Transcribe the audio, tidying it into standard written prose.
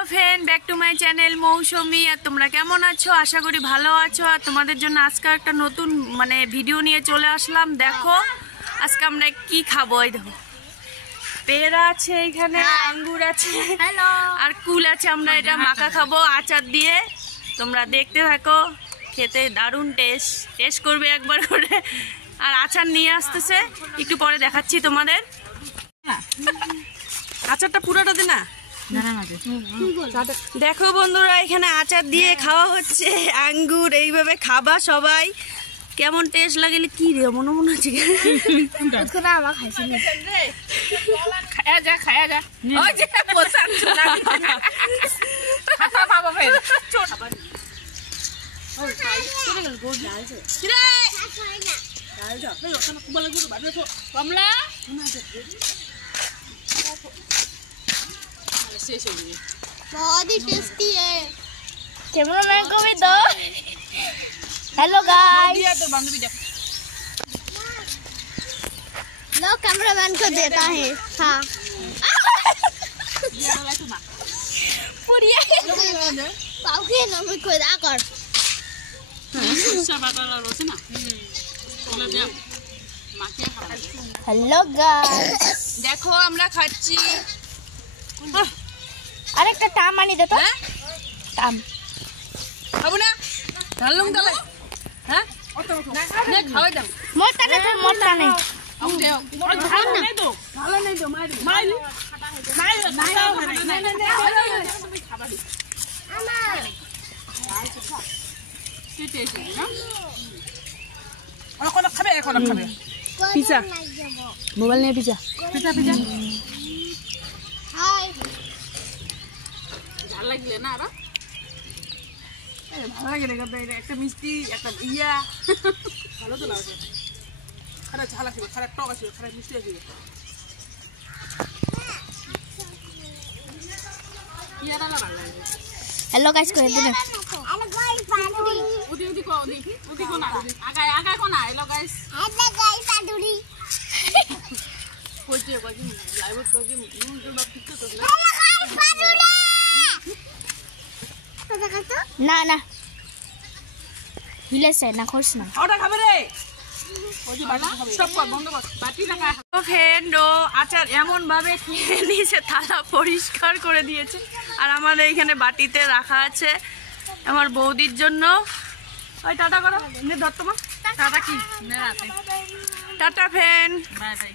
Hello friend back to my channel Mousumi. और तुम्हारा केमन आछो? आशा करी भालो आछो। और तुम्हादेर जोन्नो आजके एकटा नतून माने भिडियो निये चले आसलाम। देखो आजके आमरा कि खाबो। এই দেখো পেয়ারা আছে, এখানে আঙ্গুর আছে, হ্যালো, আর কুল আছে। আমরা এটা মাখা খাবো আচার দিয়ে। তোমরা দেখতে থাকো, খেতে দারুণ টেস্ট করবে একবার করে। আর আচার নিয়ে আসতেছে, একটু পরে দেখাচ্ছি তোমাদের। আচারটা পুরোটা দে না। দেখো বন্ধুরা, এখানে আচার দিয়ে খাওয়া হচ্ছে আঙ্গুর। এইভাবে খাবা সবাই, কেমন টেস্ট লাগে কি রে মনে মনে হচ্ছে। बहुत ही टेस्टी है। कैमरामैन को भी दो। हेलो गाइस, लो कैमरामैन को देता है। हाँ पाउके ना मैं कोई दा कर। हेलो गाइस, देखो আমরা খাচ্ছি। আরেকটা টাম আনি দে তো। টাম খাবো না, ঢাললুম তাহলে। হ্যাঁ নে খাওয়াই দাও। মোটা না তো মোটা নেই। পিজা মোবাইল নিয়ে পিজা পিজা পিজা হাই ভালো লাগলে না? আর ভালো লাগে না, একটা মিষ্টি একটা ইয়া ভালো তো লাগে। খারাপ ঝাল আসবে, খারাপ টক আসবে, খারাপ মিষ্টি আসবে। ইয়াটা না ভালো লাগে। हेलो गाइस করে দিন। हेलो गाइस पादुरी उदी उदी को देखी उदी को ना आगा आगा को ना। हेलो गाइस, हेलो गाइस पादुरी কইতে কইতে লাইভ তো কি নুন তো পিকতে তো না। हेलो गाइस पादুরি তো দেখাতো না না হিলেছে না খোস না। ওটা খাবে রে, ওই যে বাটি খাবে। স্টপ কর, বন্ধ কর, বাটি রাখা। ও ফ্রেন্ড, ও আচার এমন ভাবে খেয়ে নিয়েছে, থালা পরিষ্কার করে দিয়েছে। আর আমাদের এখানে বাটিতে রাখা আছে আমার বৌদির জন্য। ওই টাটা করো, নে ধর তোমার টাটা। কি টাটা ফ্রেন্ড, বাই বাই।